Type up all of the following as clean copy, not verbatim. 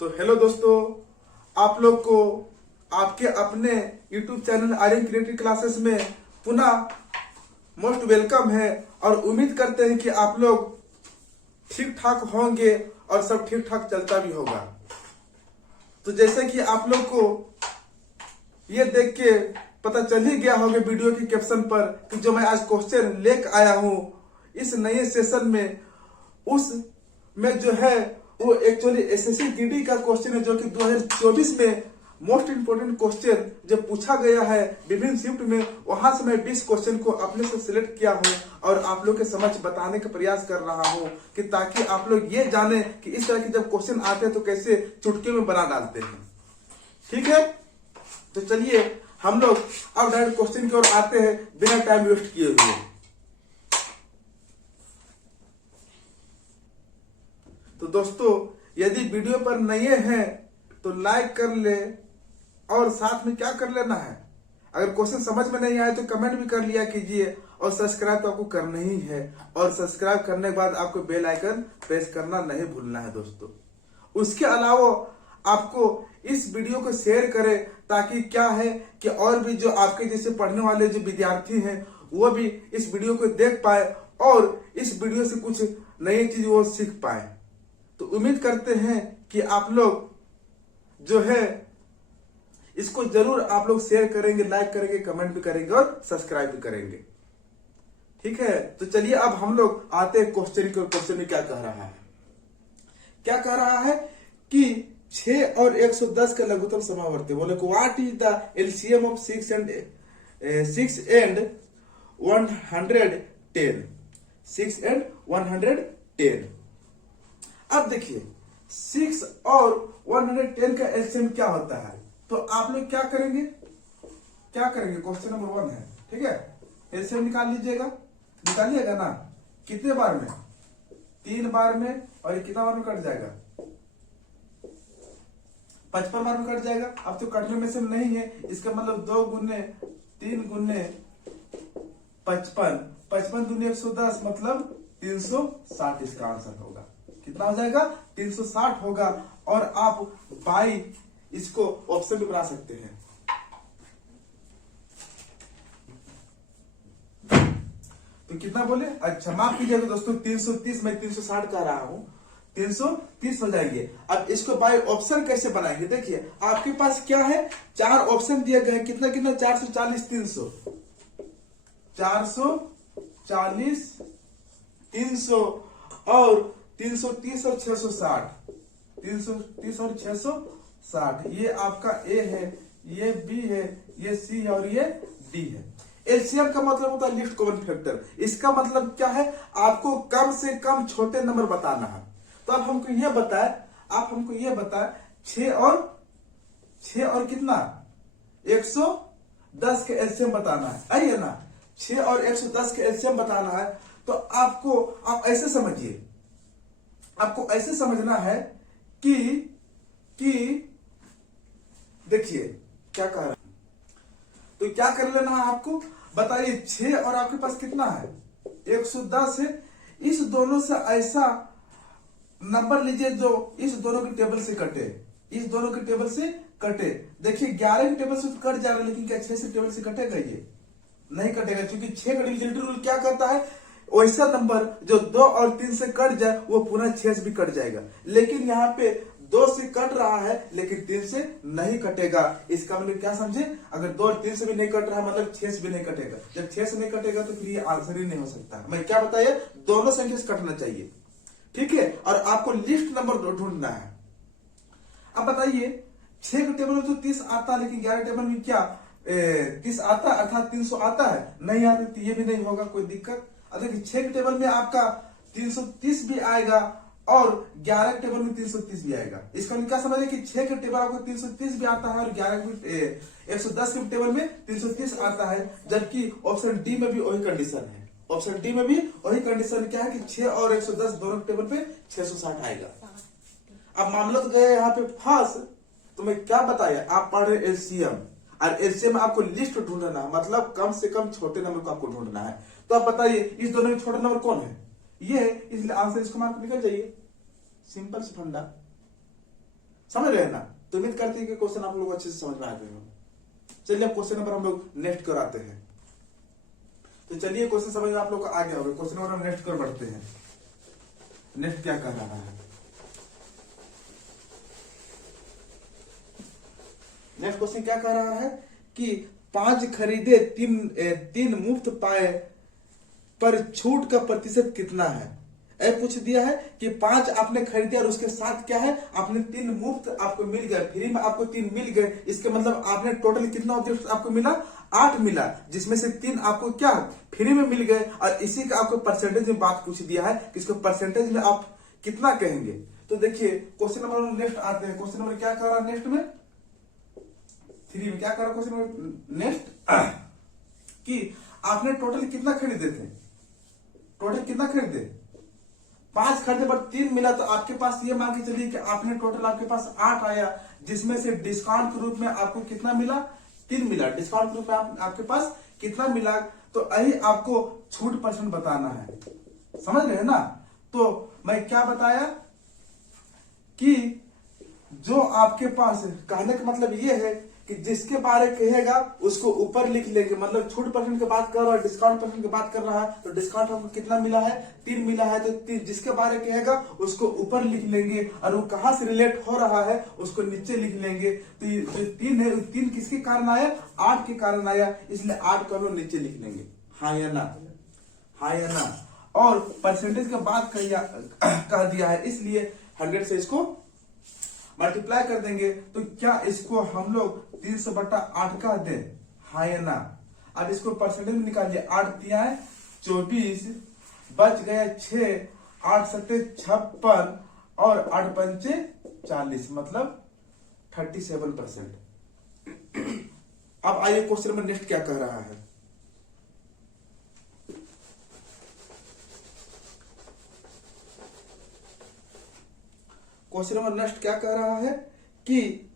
तो हेलो दोस्तों, आप लोग को आपके अपने YouTube channel Aryan creative classes में पुनः मोस्ट वेलकम है और उम्मीद करते हैं कि आप लोग ठीक ठाक होंगे और सब ठीक ठाक चलता भी होगा। तो जैसे कि आप लोग को ये देख के पता चल ही गया होगा वीडियो के कैप्शन पर कि जो मैं आज क्वेश्चन लेकर आया हूं इस नए सेशन में, उस में जो है वो एक्चुअली एसएससी जीडी का क्वेश्चन है जो कि 2024 में मोस्ट इंपोर्टेंट क्वेश्चन जो पूछा गया है विभिन्न शिफ्ट में। वहां से मैं 20 क्वेश्चन को अपने से सिलेक्ट किया हूं और आप लोग के समझ बताने का प्रयास कर रहा हूं कि ताकि आप लोग ये जाने कि इस तरह के जब क्वेश्चन आते हैं तो कैसे चुटकी में बना डालते हैं। ठीक है, तो चलिए हम लोग अब डायरेक्ट क्वेश्चन की ओर आते हैं बिना टाइम वेस्ट किए हुए। तो दोस्तों, यदि वीडियो पर नए हैं तो लाइक कर ले और साथ में क्या कर लेना है, अगर क्वेश्चन समझ में नहीं आए तो कमेंट भी कर लिया कीजिए और सब्सक्राइब तो आपको करना ही है और सब्सक्राइब करने के बाद आपको बेल आइकन प्रेस करना नहीं भूलना है दोस्तों। उसके अलावा आपको इस वीडियो को शेयर करें ताकि क्या है कि और भी जो आपके जैसे पढ़ने वाले जो विद्यार्थी हैं वो भी इस वीडियो को देख पाए और इस वीडियो से कुछ नई चीज वो सीख पाए। तो उम्मीद करते हैं कि आप लोग जो है इसको जरूर आप लोग शेयर करेंगे, लाइक करेंगे, कमेंट भी करेंगे और सब्सक्राइब भी करेंगे। ठीक है, तो चलिए अब हम लोग आते हैं क्वेश्चन को। क्वेश्चन में क्या कह रहा है, क्या कह रहा है कि 6 और 110 का लघुत्तम समावर्ती। बोले what is the LCM of 6 and 110। 6 and 110। अब देखिए 6 और 110 का एलसीएम क्या होता है, तो आप लोग क्या करेंगे, क्वेश्चन नंबर 1 है। ठीक है, एलसीएम निकाल लीजिएगा, निकालिएगा ना। कितने बार में? 3 बार में। और ये कितना बार में कट जाएगा? 55 बार में कट जाएगा। अब तो कटने में से नहीं है, इसका मतलब 2 गुने 3 गुने 55, 55 दूनी 110 मतलब 360 इसका आंसर होगा। कितना हो जाएगा? 360 होगा। और आप बाई इसको ऑप्शन भी बना सकते हैं। तो कितना बोले? अच्छा माफ कीजिएगा दोस्तों, 330 मैं 360 कह रहा हूं, 330 हो जाएंगे। अब इसको बाय ऑप्शन कैसे बनाएंगे? देखिए आपके पास क्या है, 4 ऑप्शन दिए गए हैं। कितना कितना? 440, 300, 440, 300 और 330 और 660, 330 और 660। ये आपका ए है, ये बी है, ये सी है और ये डी है। एलसीएम का मतलब होता है लीस्ट कॉमन फैक्टर। इसका मतलब क्या है, आपको कम से कम छोटे नंबर बताना है। तो आप हमको ये बताए 6 और कितना? 110 के एलसीएम बताना है। आइए ना, 6 और 110 के एलसीएम बताना है। तो आप ऐसे समझिए, आपको ऐसे समझना है कि देखिए क्या कह रहा है। तो क्या कर लेना है आपको, बताइए 6 और आपके पास कितना है? 110 है। इस दोनों से ऐसा नंबर लीजिए जो इस दोनों के टेबल से कटे, इस दोनों के टेबल से कटे। देखिए 11 के टेबल से तो कट जा रहा है, लेकिन क्या 6 से टेबल से कटेगा? ये नहीं कटेगा, क्योंकि 6 का डिविजिबिलिटी रूल क्या कहता है, वैसा नंबर जो 2 और 3 से कट जाए वो पुनः 6 से भी कट जाएगा। लेकिन यहाँ पे 2 से कट रहा है लेकिन 3 से नहीं कटेगा। इसका मतलब क्या समझे, अगर 2 और 3 से भी नहीं कट रहा है मतलब 6 से भी नहीं कटेगा। जब 6 से नहीं कटेगा तो फिर ये आंसर ही नहीं हो सकता। मैं क्या बताइए, दोनों संख्या से कटना चाहिए। ठीक है, और आपको लिस्ट नंबर ढूंढना है। अब बताइए 6 के टेबल में तो 30 आता है, लेकिन 11 टेबल में क्या 30 आता है, अर्थात 300 आता है? नहीं आता, तो ये भी नहीं होगा, कोई दिक्कत। देखिए 6 के टेबल में आपका 330 भी आएगा और 11 के टेबल में 330 भी आएगा। इसका क्या समझे कि 6 के टेबल आपको 330 भी आता है और 110 के टेबल में 330 आता है। जबकि ऑप्शन डी में भी वही कंडीशन है। ऑप्शन डी में भी वही कंडीशन क्या है कि 6 और 110 दोनों के टेबल पे 660 आएगा। अब मामला तो गया यहाँ पे फंस। तो मैं क्या बताया, आप पढ़ रहे एलसीएम, और एलसीएम में आपको लिस्ट ढूंढना है, मतलब कम से कम छोटे नंबर को आपको ढूंढना है। तो आप बताइए इस दोनों में छोटा नंबर कौन है? ये है, इसलिए आंसर इसको मार्क निकल जाइए। सिंपल से फंडा, समझ रहे हैं ना? तो उम्मीद करते हैं कि क्वेश्चन आप लोग अच्छे से समझ में आ गए हो। चलिए अब क्वेश्चन नंबर हम लोग नेक्स्ट कराते हैं। तो चलिए क्वेश्चन समझ में आप लोग को आ गया होगा। क्वेश्चन नंबर हम नेक्स्ट कर बढ़ते हैं। नेक्स्ट क्या कह रहा है? नेक्स्ट क्वेश्चन क्या कह रहा है कि 5 खरीदे 3 मुफ्त पाए पर छूट का प्रतिशत कितना है? पूछ दिया है कि 5 आपने खरीदे और उसके साथ क्या है, आपने 3 मुफ्त आपको मिल गए, फ्री में आपको 3 मिल गए। इसके मतलब आपने टोटल कितना ऑब्जेक्ट आपको मिला? 8 मिला, जिसमें से 3 आपको क्या फ्री में मिल गए। और इसी का आपको परसेंटेज में बात पूछ दिया है कि इसको परसेंटेज में आप कितना कहेंगे। तो देखिए क्वेश्चन नंबर नेक्स्ट आते हैं। क्वेश्चन नंबर क्या कर रहा है नेक्स्ट में? 3 में क्या कर रहा है क्वेश्चन नंबर नेक्स्ट कि आपने टोटल कितना खरीदे थे? टोटल कितना खरीदे? 5 खरीदे पर 3 मिला। तो आपके पास ये मान के चलिए कि आपने टोटल आपके पास 8 आया, जिसमें से डिस्काउंट के रूप में आपको कितना मिला? 3 मिला। डिस्काउंट के रूप में आपके पास कितना मिला? तो यही आपको छूट परसेंट बताना है। समझ रहे हैं ना? तो मैं क्या बताया कि जो आपके पास कहने का मतलब ये है कि जिसके बारे कहेगा उसको ऊपर लिख लेंगे। मतलब छूट परसेंट की बात कर रहा है, डिस्काउंट परसेंट की बात कर रहा है, तो डिस्काउंट हमको कितना मिला है? 3 मिला है। तो जिसके बारे कहेगा उसको ऊपर लिख लेंगे, और वो कहां से रिलेट हो रहा है उसको नीचे लिख लेंगे। तो जो 3 है, 3 किसके कारण आया? 8 के कारण आया, इसलिए 8 को हम लोग नीचे लिख लेंगे। हाँ या ना? हाँ या ना? और परसेंटेज का बात कह दिया है, इसलिए 100 से इसको मल्टीप्लाई कर देंगे। तो क्या इसको हम लोग 300/8 का दें? हाँ या ना? अब इसको परसेंटेज में निकालिए। 8 दिया है 24, बच गया 6, 8 सत्ते 56 और 8 पंचे 40, मतलब 37%। अब आइए क्वेश्चन नंबर नेक्स्ट क्या कह रहा है? क्वेश्चन नंबर नेक्स्ट क्या कह रहा है कि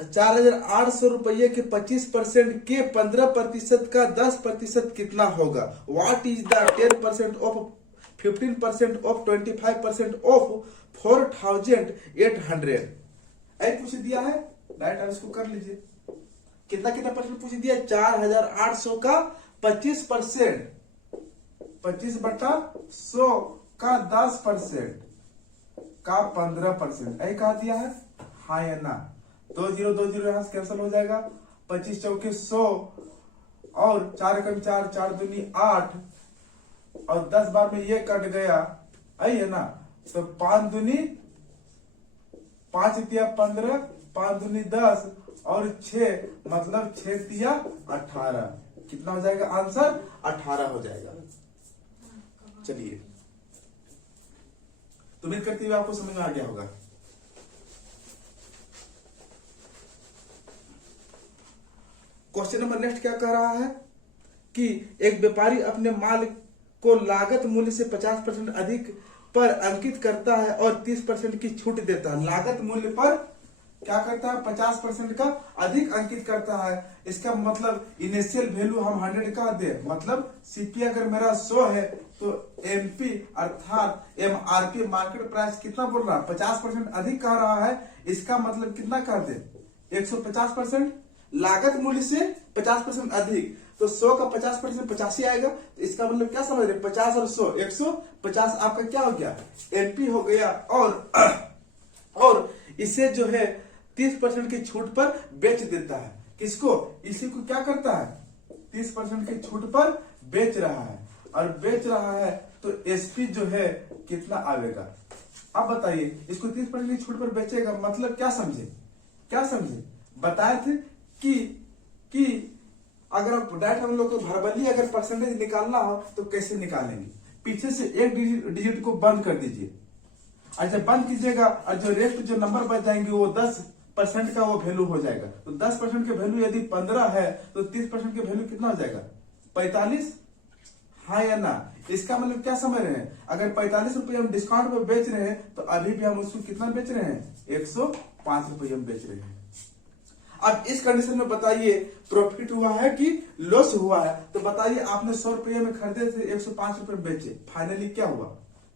4,800 रुपये के 25% के 15% का 10% कितना होगा? What is the 10% of 15% of 25% of 4,800? ऐसे पूछ दिया है। राइट आंसर इसको कर लीजिए। कितना कितना परसेंट पूछ दिया? 4,800 का 25%, 25/100 का 10% का 15%, ऐसा कहा दिया है। हाँ या ना? 2 0 2 0 यहां से कैंसिल हो जाएगा। 25 चौके 100 और 4 कम 4, 4 दूनी 8 और 10 बार में ये कट गया, आई है ना? तो 5 दूनी 5 तिया 15, 5 दूनी 10 और 6, मतलब 6 तिया 18। कितना हो जाएगा आंसर? 18 हो जाएगा। चलिए, उम्मीद करती हुए आपको समझ में आ गया होगा। क्वेश्चन नंबर नेक्स्ट क्या कह रहा है कि एक व्यापारी अपने माल को लागत मूल्य से 50% अधिक पर अंकित करता है और 30% की छूट देता है। लागत मूल्य पर क्या करता है? 50% का अधिक अंकित करता है। इसका मतलब इनिशियल वैल्यू हम 100 का दे, मतलब सीपी अगर मेरा 100 है तो एमपी अर्थात एमआरपी मार्केट प्राइस कितना बोल रहा है? 50% अधिक कह रहा है। इसका मतलब कितना कर दे? 150%। लागत मूल्य से 50% अधिक, तो 100 का 50% 85 आएगा। तो इसका मतलब क्या समझ रहे? 50 और 100 150 आपका क्या हो गया? एमपी हो गया। और इसे जो है 30% की छूट पर बेच देता है। किसको? इसी को क्या करता है? 30% की छूट पर बेच रहा है। और बेच रहा है तो एसपी जो है कितना आवेगा? आप बताइए। इसको 30% की छूट पर बेचेगा, मतलब क्या समझे? क्या समझे? बताए थे कि अगर आप डायरेक्ट हम लोग को वर्बली अगर परसेंटेज निकालना हो तो कैसे निकालेंगे? पीछे से एक डिजिट को बंद कर दीजिए। अच्छा, बंद कीजिएगा और जो रेस्ट जो नंबर बच जाएंगे वो 10% का वो वैल्यू हो जाएगा। तो 10% के वैल्यू यदि 15 है तो 30% के वैल्यू कितना हो जाएगा? 45। हाँ या ना? इसका मतलब क्या समझ रहे हैं? अगर 45 रुपये हम डिस्काउंट पे बेच रहे हैं तो अभी भी हम उसको कितना बेच रहे हैं? 105 रुपये हम बेच रहे हैं। अब इस कंडीशन में बताइए प्रॉफिट हुआ है कि लॉस हुआ है? तो बताइए, आपने 100 रुपये में खरीदे थे, 105 रुपये में बेचे, फाइनली क्या हुआ?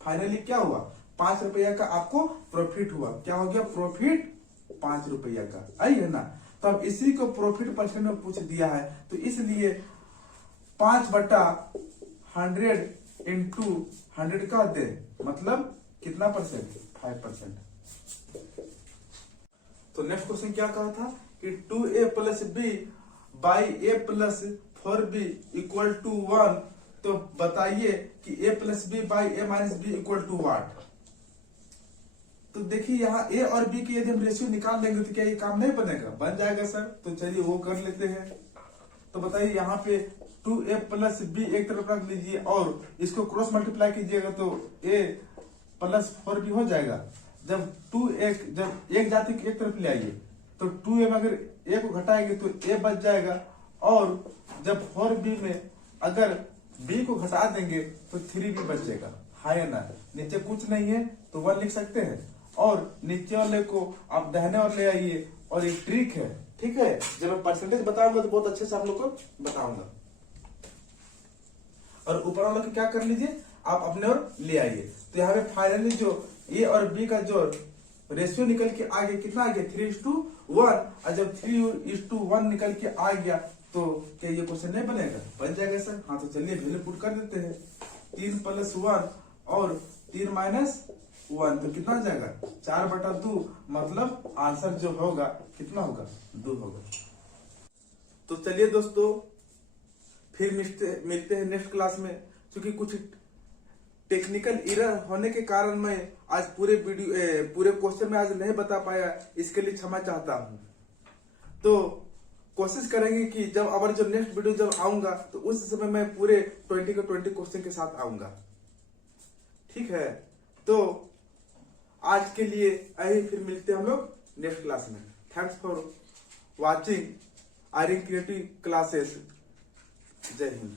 फाइनली क्या हुआ? ₹5 का आपको प्रॉफिट हुआ। क्या हो गया? प्रॉफिट ₹5 का, आई है ना। तो अब इसी को प्रॉफिट परसेंट में पूछ दिया है, तो इसलिए 5/100 इंटू 100 का दे, मतलब कितना परसेंट? 5%। तो नेक्स्ट क्वेश्चन क्या कहा था कि 2a + b by a + 4b = 1। तो बताइए कि a + b by a - b = what. तो देखिए यहाँ a और b की यदि हम रेशियो निकाल लेंगे तो क्या ये काम नहीं बनेगा? बन जाएगा सर। तो चलिए वो कर लेते हैं। तो बताइए यहाँ पे 2a + b एक तरफ रख लीजिए और इसको क्रॉस मल्टीप्लाई कीजिएगा तो a + 4b हो जाएगा। जब एक जाति की एक तरफ ले आइए तो 2a में अगर a को घटाएंगे तो a बच जाएगा, और जब 4b में अगर b को घटा देंगे तो 3b बचेगा, है ना। नीचे कुछ नहीं है तो 1 लिख सकते हैं, और नीचे वाले को आप दाहिने ओर ले आइए, और एक ट्रिक है, ठीक है। जब मैं परसेंटेज बताऊंगा तो बहुत अच्छे से आप लोग को बताऊंगा। और ऊपर वाला को क्या कर लीजिए, आप अपने ओर ले आइए। तो यहाँ पे फाइनली जो ए और बी का जो रेशियो निकल के आ गया, कितना आ गया? 3:1। और जब 3:1 निकल के आ गया तो क्या ये क्वेश्चन नहीं बनेगा? बन जाएगा सर। हाँ तो चलिए वैल्यू पुट कर देते हैं। 3 + 1 और 3 - 1 तो कितना हो जाएगा? 4/2। मतलब आंसर जो होगा कितना होगा? 2 होगा। तो चलिए दोस्तों फिर मिलते हैं नेक्स्ट क्लास में। क्योंकि कुछ टेक्निकल एरर होने के कारण मैं आज पूरे क्वेश्चन में आज नहीं बता पाया, इसके लिए क्षमा चाहता हूं। तो कोशिश करेंगे कि जब अगर जो नेक्स्ट वीडियो जब आऊंगा तो उस समय मैं पूरे 20 के 20 क्वेश्चन के साथ आऊंगा, ठीक है। तो आज के लिए यही, फिर मिलते हैं हम लोग नेक्स्ट क्लास में। Thanks for watching Aryan creative classes. जय हिंद।